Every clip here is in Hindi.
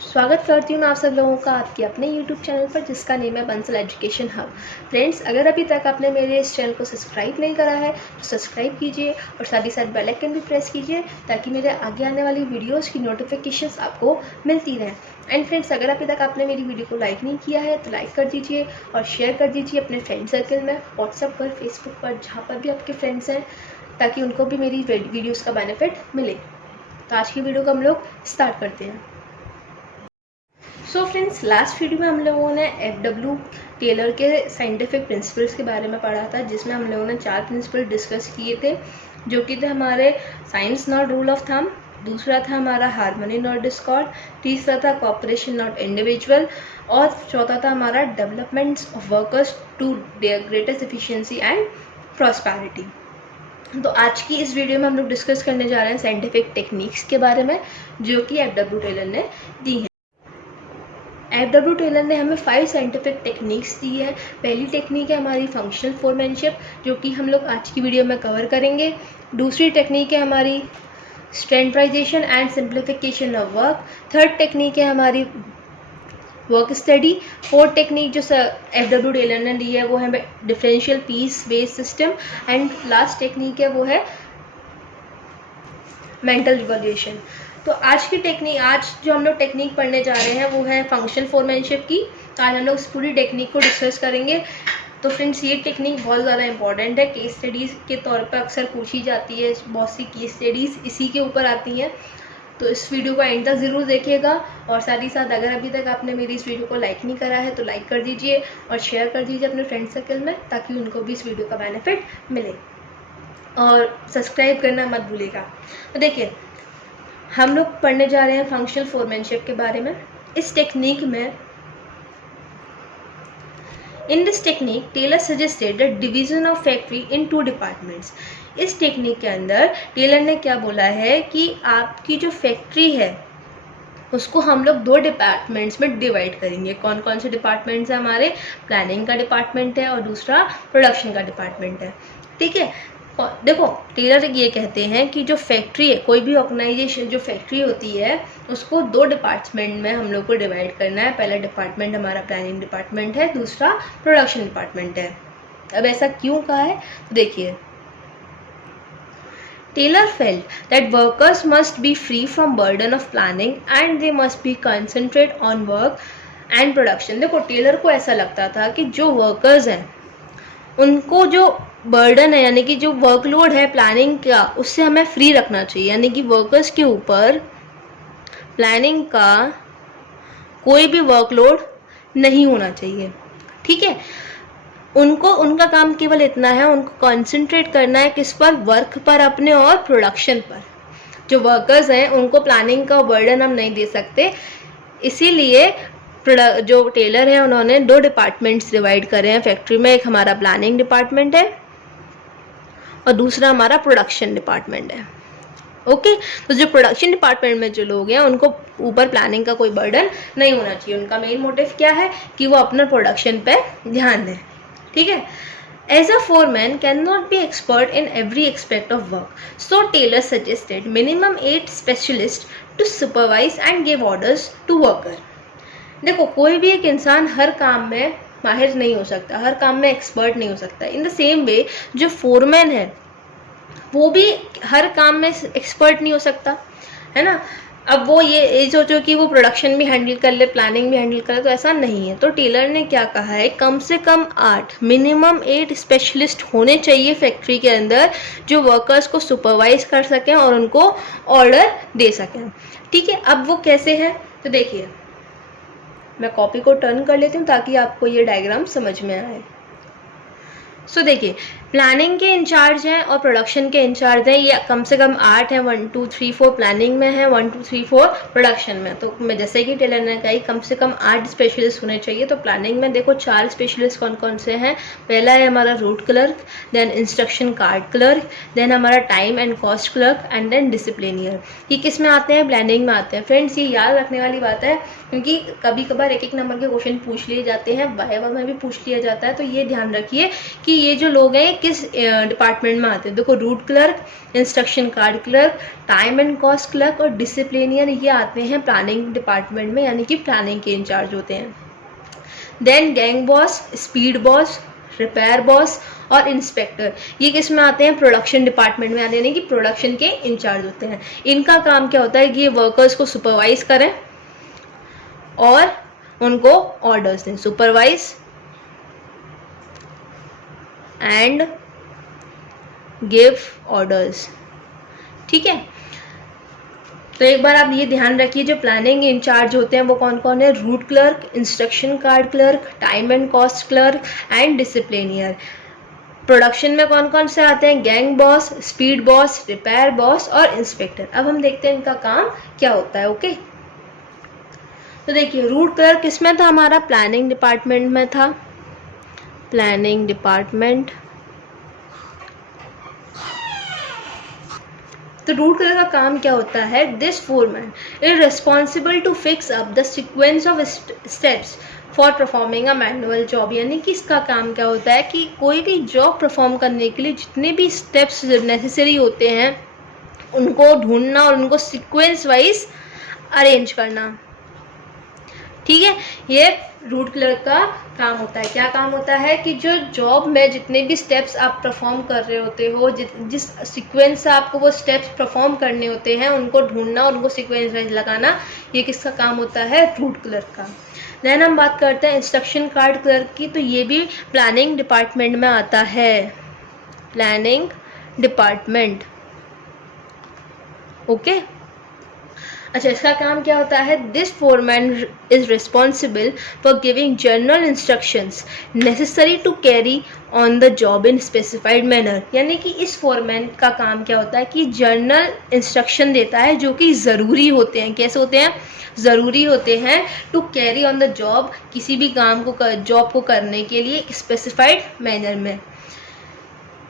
स्वागत करती हूँ मैं आप सब लोगों का आपके अपने YouTube चैनल पर जिसका नेम है बंसल एजुकेशन हब। फ्रेंड्स, अगर अभी तक आपने मेरे इस चैनल को सब्सक्राइब नहीं करा है तो सब्सक्राइब कीजिए और साथ ही साथ बेल आइकन भी प्रेस कीजिए ताकि मेरे आगे आने वाली वीडियोस की नोटिफिकेशंस आपको मिलती रहें। एंड फ्रेंड्स, अगर अभी तक आपने मेरी वीडियो को लाइक नहीं किया है तो लाइक कर दीजिए और शेयर कर दीजिए अपने फ्रेंड सर्कल में, व्हाट्सएप पर, फेसबुक पर, जहाँ पर भी आपके फ्रेंड्स हैं, ताकि उनको भी मेरी वीडियोज़ का बेनिफिट मिले। तो आज की वीडियो को हम लोग स्टार्ट करते हैं। सो फ्रेंड्स, लास्ट वीडियो में हम लोगों ने FW टेलर के साइंटिफिक प्रिंसिपल्स के बारे में पढ़ा था, जिसमें हम लोगों ने 4 प्रिंसिपल डिस्कस किए थे, जो कि थे हमारे science not rule of thumb, दूसरा था हमारा हार्मनी नॉट डिस्कॉर्ड, तीसरा था कॉपरेशन नॉट इंडिविजुअल और चौथा था हमारा developments of workers to their greatest efficiency and prosperity. तो आज की इस वीडियो में हम लोग डिस्कस करने जा रहे हैं साइंटिफिक टेक्निक्स के बारे में, जो कि FW टेलर ने दी हैं। FW टेलर ने हमें 5 साइंटिफिक टेक्निक्स दी है। पहली टेक्निक है हमारी फंक्शनल फोरमैनशिप, जो कि हम लोग आज की वीडियो में कवर करेंगे। दूसरी टेक्निक है हमारी standardisation and simplification of work. Third technique है हमारी वर्क स्टडी। फोर्थ टेक्निक जो FW टेलर ने दी है वो है differential piece based system. And last technique है वो है मेंटल रिवॉल्यूशन। तो आज जो हम लोग टेक्निक पढ़ने जा रहे हैं वो है फंक्शनल फोरमैनशिप की। आज हम लोग इस पूरी टेक्निक को डिस्कस करेंगे। तो फ्रेंड्स, ये टेक्निक बहुत ज़्यादा इंपॉर्टेंट है, केस स्टडीज़ के तौर पर अक्सर पूछी जाती है, बहुत सी केस स्टडीज़ इसी के ऊपर आती हैं। तो इस वीडियो को एंड तक ज़रूर देखिएगा और साथ ही साथ अगर अभी तक आपने मेरी इस वीडियो को लाइक नहीं करा है तो लाइक कर दीजिए और शेयर कर दीजिए अपने फ्रेंड सर्कल में, ताकि उनको भी इस वीडियो का बेनिफिट मिले। और सब्सक्राइब करना मत भूलिएगा। तो देखिए, हम लोग पढ़ने जा रहे हैं फंक्शनल फोरमैनशिप के बारे में। इस टेक्निक में in this technique Taylor suggested the division of factory in 2 departments. इस टेक्निक के अंदर टेलर ने क्या बोला है कि आपकी जो फैक्ट्री है उसको हम लोग 2 डिपार्टमेंट्स में डिवाइड करेंगे। कौन कौन से डिपार्टमेंट्स हैं हमारे? प्लानिंग का डिपार्टमेंट है और दूसरा प्रोडक्शन का डिपार्टमेंट है। ठीक है, देखो, टेलर ये कहते हैं कि जो फैक्ट्री है, कोई भी ऑर्गेनाइजेशन जो फैक्ट्री होती है उसको 2 डिपार्टमेंट में हम लोग को डिवाइड करना है। पहला डिपार्टमेंट हमारा प्लानिंग डिपार्टमेंट है, दूसरा प्रोडक्शन डिपार्टमेंट है। अब ऐसा क्यों कहा है? तो देखिए, Taylor felt that workers must be free from burden of planning and they must be concentrate on work and production। देखो, टेलर को ऐसा लगता था कि जो वर्कर्स हैं उनको जो बर्डन है, यानी कि जो वर्कलोड है प्लानिंग का, उससे हमें फ्री रखना चाहिए। यानी कि वर्कर्स के ऊपर प्लानिंग का कोई भी वर्कलोड नहीं होना चाहिए। ठीक है, उनका काम केवल इतना है, उनको कंसंट्रेट करना है किस पर? वर्क पर अपने और प्रोडक्शन पर। जो वर्कर्स हैं उनको प्लानिंग का बर्डन हम नहीं दे सकते, इसीलिए जो टेलर है उन्होंने 2 डिपार्टमेंट्स डिवाइड करे हैं फैक्ट्री में। एक हमारा प्लानिंग डिपार्टमेंट है और दूसरा हमारा प्रोडक्शन डिपार्टमेंट है। ओके, तो जो प्रोडक्शन डिपार्टमेंट में जो लोग हैं उनको ऊपर प्लानिंग का कोई बर्डन नहीं होना चाहिए। उनका मेन मोटिव क्या है कि वो अपना प्रोडक्शन पे ध्यान दें। ठीक है, As a foreman cannot be expert in every aspect of work, so Taylor suggested minimum 8 specialists to supervise and give orders to worker। देखो, कोई भी एक इंसान हर काम में माहिर नहीं हो सकता, हर काम में एक्सपर्ट नहीं हो सकता। इन द सेम वे जो फोरमैन है वो भी हर काम में एक्सपर्ट नहीं हो सकता, है ना। अब वो ये सोचो कि वो प्रोडक्शन भी हैंडल कर ले, प्लानिंग भी हैंडल कर ले, तो ऐसा नहीं है। तो टेलर ने क्या कहा है, कम से कम 8 मिनिमम 8 स्पेशलिस्ट होने चाहिए फैक्ट्री के अंदर, जो वर्कर्स को सुपरवाइज कर सकें और उनको ऑर्डर दे सकें। ठीक है, अब वो कैसे है? तो देखिए, मैं कॉपी को टर्न कर लेती हूँ ताकि आपको ये डायग्राम समझ में आए। सो देखिए, प्लानिंग के इंचार्ज हैं और प्रोडक्शन के इंचार्ज हैं। ये कम से कम 8 हैं, 1 2 3 4 प्लानिंग में है, 1 2 3 4 प्रोडक्शन में। तो मैं जैसे कि टेलर ने कहा कम से कम 8 स्पेशलिस्ट होने चाहिए। तो प्लानिंग में देखो 4 स्पेशलिस्ट कौन कौन से हैं। पहला है हमारा route clerk, then instruction card clerk, then हमारा time and cost clerk and then disciplinarian. ये किस में आते हैं? प्लानिंग में आते हैं। फ्रेंड्स, ये याद रखने वाली बात है, क्योंकि कभी कभार 1-1 नंबर के क्वेश्चन पूछ लिए जाते हैं, वाइवा में भी पूछ लिया जाता है। तो ये ध्यान रखिए कि ये जो लोग हैं किस डिपार्टमेंट में आते हैं? देखो, root clerk, instruction card clerk, time and cost clerk और डिसिप्लिनियर, ये आते हैं प्लानिंग डिपार्टमेंट में, यानी कि प्लानिंग के इंचार्ज होते हैं। Then gang boss, speed boss, repair boss और इंस्पेक्टर, ये किस में आते हैं? प्रोडक्शन डिपार्टमेंट में आते हैं, यानी कि प्रोडक्शन के इंचार्ज होते हैं। इनका काम क्या होता है कि ये वर्कर्स को सुपरवाइज करें और उनको ऑर्डर्स दें। सुपरवाइज एंड गिव ऑर्डर्स, ठीक है। तो एक बार आप ये ध्यान रखिए, जो प्लानिंग इंचार्ज होते हैं वो कौन कौन है? Route clerk, instruction card clerk, time and cost clerk and disciplinarian. Production में कौन कौन से आते हैं? Gang boss, speed boss, repair boss और इंस्पेक्टर। अब हम देखते हैं इनका काम क्या होता है। ओके, तो देखिए, रूट क्लर्क किसमें था? हमारा प्लानिंग डिपार्टमेंट में था, प्लानिंग डिपार्टमेंट। तो रूट क्लर्क का काम क्या होता है? This foreman is responsible to fix up the sequence of steps for performing a manual job, यानी कि इसका काम क्या होता है कि कोई भी जॉब परफॉर्म करने के लिए जितने भी स्टेप्स नेसेसरी होते हैं उनको ढूंढना और उनको सीक्वेंस वाइज अरेंज करना, ठीक है। ये रूट क्लर्क का काम होता है। क्या काम होता है कि जो जॉब में जितने भी स्टेप्स आप परफॉर्म कर रहे होते हो, जिस सीक्वेंस से आपको वो स्टेप्स परफॉर्म करने होते हैं उनको ढूंढना और उनको सीक्वेंस वाइज लगाना, ये किसका काम होता है? रूट क्लर्क का। देन हम बात करते हैं इंस्ट्रक्शन कार्ड क्लर्क की, तो ये भी प्लानिंग डिपार्टमेंट में आता है, प्लानिंग डिपार्टमेंट। ओके, अच्छा, इसका काम क्या होता है? This foreman is responsible for giving general instructions necessary to carry on the job in specified manner, यानी कि इस फोरमैन का काम क्या होता है कि जनरल इंस्ट्रक्शन देता है जो कि ज़रूरी होते हैं। कैसे होते हैं? ज़रूरी होते हैं to carry on the job, किसी भी काम को जॉब को करने के लिए स्पेसिफाइड मैनर में।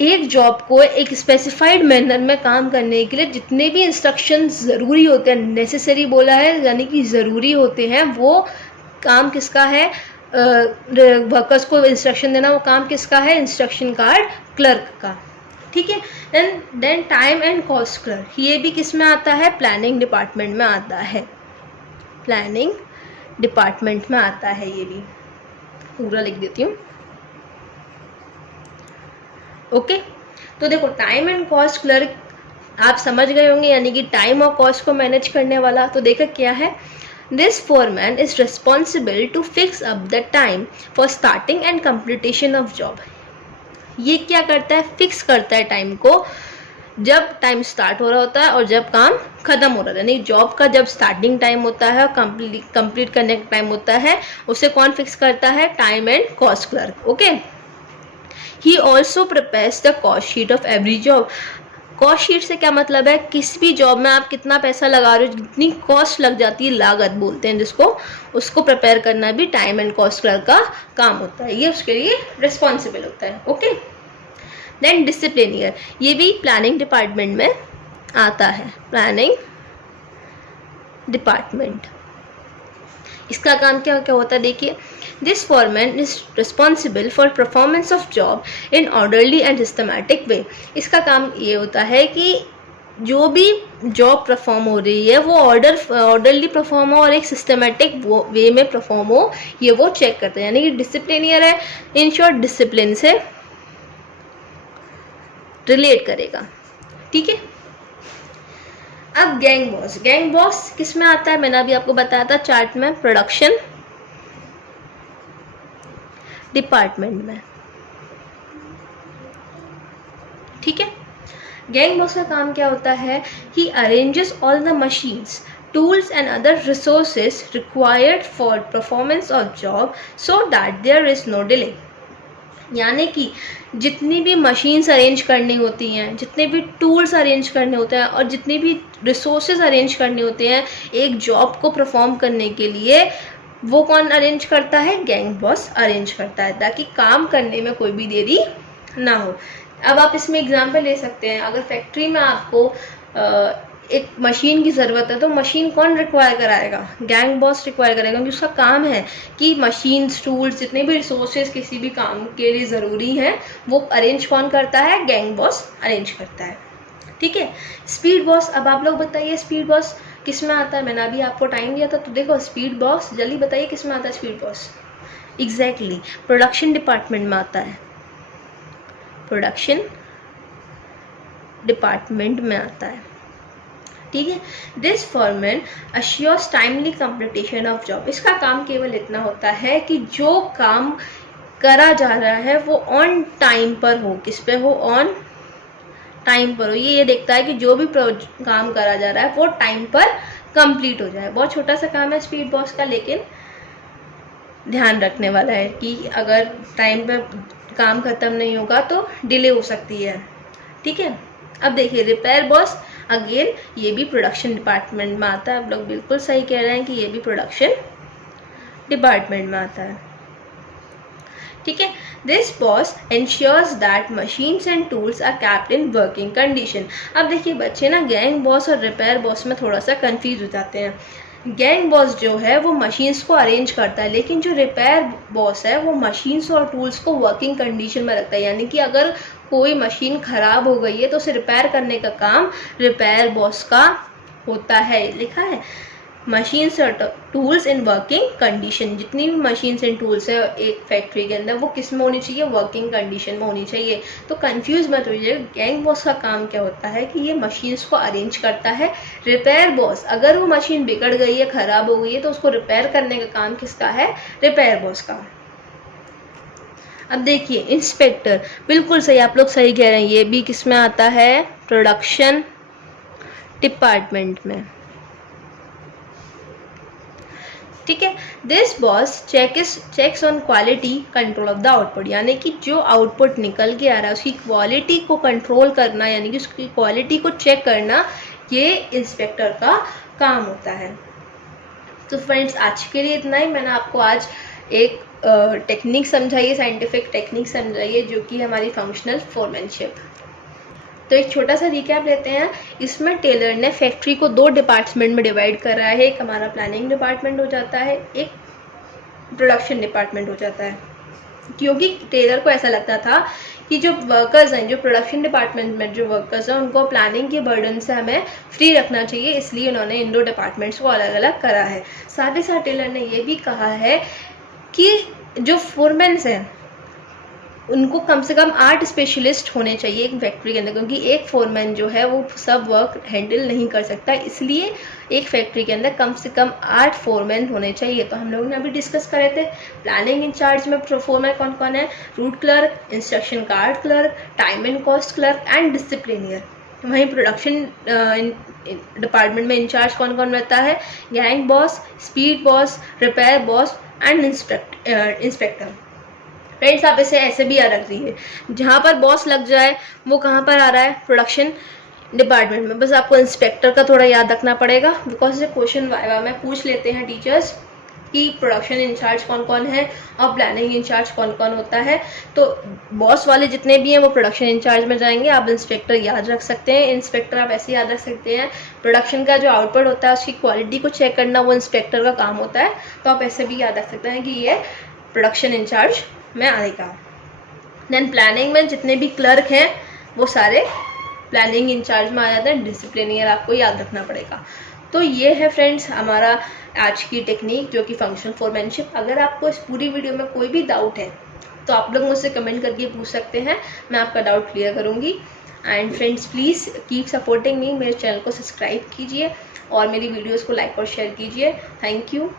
एक जॉब को एक स्पेसिफाइड मैनर में काम करने के लिए जितने भी इंस्ट्रक्शन ज़रूरी होते हैं, नेसेसरी बोला है यानी कि ज़रूरी होते हैं, वो काम किसका है? वर्कर्स को इंस्ट्रक्शन देना, वो काम किसका है? इंस्ट्रक्शन कार्ड क्लर्क का, ठीक है। Then time and cost clerk, ये भी किस में आता है? प्लानिंग डिपार्टमेंट में आता है, प्लानिंग डिपार्टमेंट में आता है। ये भी पूरा लिख देती हूँ। ओके, तो देखो, टाइम एंड कॉस्ट क्लर्क आप समझ गए होंगे, यानी कि टाइम और कॉस्ट को मैनेज करने वाला। तो देखो क्या है? This foreman is responsible to fix up the time for starting and completion of job. ये क्या करता है? फिक्स करता है टाइम को, जब टाइम स्टार्ट हो रहा होता है और जब काम खत्म हो रहा है, यानी जॉब का जब स्टार्टिंग टाइम होता है और कंप्लीट करने का टाइम होता है, उसे कौन फिक्स करता है? Time and cost clerk. Okay, He also prepares the cost sheet of every job. Cost sheet से क्या मतलब है? किसी भी जॉब में आप कितना पैसा लगा रहे हो, जितनी कॉस्ट लग जाती है, लागत बोलते हैं जिसको, उसको प्रिपेयर करना भी टाइम एंड कॉस्ट क्लर्क का काम होता है। ये उसके लिए रिस्पॉन्सिबल होता है। ओके, देन डिसिप्लिनियर, ये भी प्लानिंग डिपार्टमेंट में आता है, प्लानिंग डिपार्टमेंट। इसका काम क्या क्या होता है? देखिए, this foreman is responsible for performance of job in orderly and systematic way. इसका काम ये होता है कि जो भी जॉब परफॉर्म हो रही है वो ऑर्डरली परफॉर्म हो और एक सिस्टमैटिक वे में परफॉर्म हो, ये वो चेक करते हैं, यानी कि डिसिप्लिनियर है, इन शॉर्ट डिसिप्लिन से रिलेट करेगा, ठीक है। अब गैंग बॉस, गैंग बॉस किस में आता है? मैंने अभी आपको बताया था चार्ट में, प्रोडक्शन डिपार्टमेंट में, ठीक है। गैंग बॉस का काम क्या होता है? He arranges all the machines, tools and other resources required for performance of job so that there is no delay। यानी कि जितनी भी मशीन्स अरेंज करनी होती हैं, जितने भी टूल्स अरेंज करने होते हैं और जितनी भी रिसोर्सेज अरेंज करने होते हैं एक जॉब को परफॉर्म करने के लिए, वो कौन अरेंज करता है? गैंग बॉस अरेंज करता है, ताकि काम करने में कोई भी देरी ना हो। अब आप इसमें एग्जांपल ले सकते हैं, अगर फैक्ट्री में आपको एक मशीन की ज़रूरत है तो मशीन कौन रिक्वायर कराएगा? गैंग बॉस रिक्वायर करेगा, क्योंकि उसका काम है कि मशीन्स, टूल्स, जितने भी रिसोर्सेज किसी भी काम के लिए ज़रूरी हैं वो अरेंज कौन करता है? गैंग बॉस अरेंज करता है। ठीक है। स्पीड बॉस, अब आप लोग बताइए स्पीड बॉस किस में आता है? मैंने अभी आपको टाइम दिया था, तो देखो स्पीड बॉस जल्दी बताइए किस में आता है speed boss? Exactly production department में आता है, प्रोडक्शन डिपार्टमेंट में आता है। ठीक है। This format assures timely completion of job. इसका काम केवल इतना होता है कि जो काम करा जा रहा है वो ऑन टाइम पर हो। किस पे हो? ऑन टाइम पर हो। ये देखता है कि जो भी काम करा जा रहा है वो टाइम पर कंप्लीट हो जाए। बहुत छोटा सा काम है स्पीड बॉस का, लेकिन ध्यान रखने वाला है कि अगर टाइम पर काम खत्म नहीं होगा तो डिले हो सकती है। ठीक है। अब देखिए रिपेयर बॉस, अगेन ये भी प्रोडक्शन डिपार्टमेंट में आता है। आप लोग बिल्कुल सही कह रहे हैं कि ये भी प्रोडक्शन डिपार्टमेंट में आता है। ठीक है। This boss ensures that machines and tools are kept in working condition. अब देखिए बच्चे ना गैंग बॉस और रिपेयर बॉस में थोड़ा सा कंफ्यूज हो जाते हैं। गैंग बॉस जो है वो मशीन्स को अरेंज करता है, लेकिन जो रिपेयर बॉस है वो मशीन्स और टूल्स को वर्किंग कंडीशन में रखता है। यानी कि अगर कोई मशीन ख़राब हो गई है तो उसे रिपेयर करने का काम रिपेयर बॉस का होता है। लिखा है मशीन्स और टूल्स इन वर्किंग कंडीशन। जितनी भी मशीन्स एंड टूल्स है एक फैक्ट्री के अंदर वो किस में होनी चाहिए? वर्किंग कंडीशन में होनी चाहिए। तो कंफ्यूज मत होइए, गैंग बॉस का काम क्या होता है कि ये मशीन्स को अरेंज करता है। रिपेयर बॉस, अगर वो मशीन बिगड़ गई है, ख़राब हो गई है, तो उसको रिपेयर करने का काम किसका है? रिपेयर बॉस का। अब देखिए इंस्पेक्टर, बिल्कुल सही, आप लोग सही कह रहे हैं, ये भी किस में आता है? प्रोडक्शन डिपार्टमेंट में। ठीक है। This boss checks on quality control of the output. यानी कि जो आउटपुट निकल के आ रहा है उसकी क्वालिटी को कंट्रोल करना, यानी कि उसकी क्वालिटी को चेक करना, ये इंस्पेक्टर का काम होता है। तो फ्रेंड्स आज के लिए इतना ही। मैंने आपको आज एक टेक्निक समझाई है, साइंटिफिक टेक्निक समझाई है, जो कि हमारी फंक्शनल फोरमैनशिप। तो एक छोटा सा रिकैप लेते हैं। इसमें टेलर ने फैक्ट्री को 2 डिपार्टमेंट में डिवाइड करा है। एक हमारा प्लानिंग डिपार्टमेंट हो जाता है, एक प्रोडक्शन डिपार्टमेंट हो जाता है। क्योंकि टेलर को ऐसा लगता था कि जो वर्कर्स हैं, जो प्रोडक्शन डिपार्टमेंट में जो वर्कर्स हैं, उनको प्लानिंग के बर्डन से हमें फ्री रखना चाहिए, इसलिए उन्होंने इन 2 डिपार्टमेंट्स को अलग अलग करा है। साथ ही साथ टेलर ने ये भी कहा है कि जो फोरमैन्स हैं उनको कम से कम 8 स्पेशलिस्ट होने चाहिए एक फैक्ट्री के अंदर, क्योंकि एक फोरमैन जो है वो सब वर्क हैंडल नहीं कर सकता। इसलिए एक फैक्ट्री के अंदर कम से कम 8 फोरमैन होने चाहिए। तो हम लोगों ने अभी डिस्कस करे थे प्लानिंग इंचार्ज में फोरमैन कौन कौन है? Route clerk, instruction card clerk, time and cost clerk and disciplinarian. वहीं प्रोडक्शन डिपार्टमेंट में इंचार्ज कौन कौन रहता है? Gang boss, speed boss, repair boss and inspector. Friends आप इसे ऐसे भी याद रख लीजिए, जहाँ पर बॉस लग जाए वो कहाँ पर आ रहा है? प्रोडक्शन डिपार्टमेंट में। बस आपको इंस्पेक्टर का थोड़ा याद रखना पड़ेगा, बिकॉज ये क्वेश्चन वाइवा में पूछ लेते हैं टीचर्स कि प्रोडक्शन इंचार्ज कौन कौन है और प्लानिंग इंचार्ज कौन कौन होता है। तो बॉस वाले जितने भी हैं वो प्रोडक्शन इंचार्ज में जाएंगे। आप इंस्पेक्टर याद रख सकते हैं। इंस्पेक्टर आप ऐसे याद रख सकते हैं, प्रोडक्शन का जो आउटपुट होता है उसकी क्वालिटी को चेक करना वो इंस्पेक्टर का काम होता है। तो आप ऐसे भी याद रख सकते हैं कि ये प्रोडक्शन इंचार्ज में आएगा। देन प्लानिंग में जितने भी क्लर्क हैं वो सारे प्लानिंग इंचार्ज में आ जाते हैं। डिसिप्लिनियर आपको याद रखना पड़ेगा। तो ये है फ्रेंड्स हमारा आज की टेक्निक, जो कि फंक्शनल फोरमैनशिप। अगर आपको इस पूरी वीडियो में कोई भी डाउट है तो आप लोग मुझसे कमेंट करके पूछ सकते हैं, मैं आपका डाउट क्लियर करूँगी। And friends please keep supporting me, मेरे चैनल को सब्सक्राइब कीजिए और मेरी वीडियोज़ को लाइक और शेयर कीजिए। Thank you.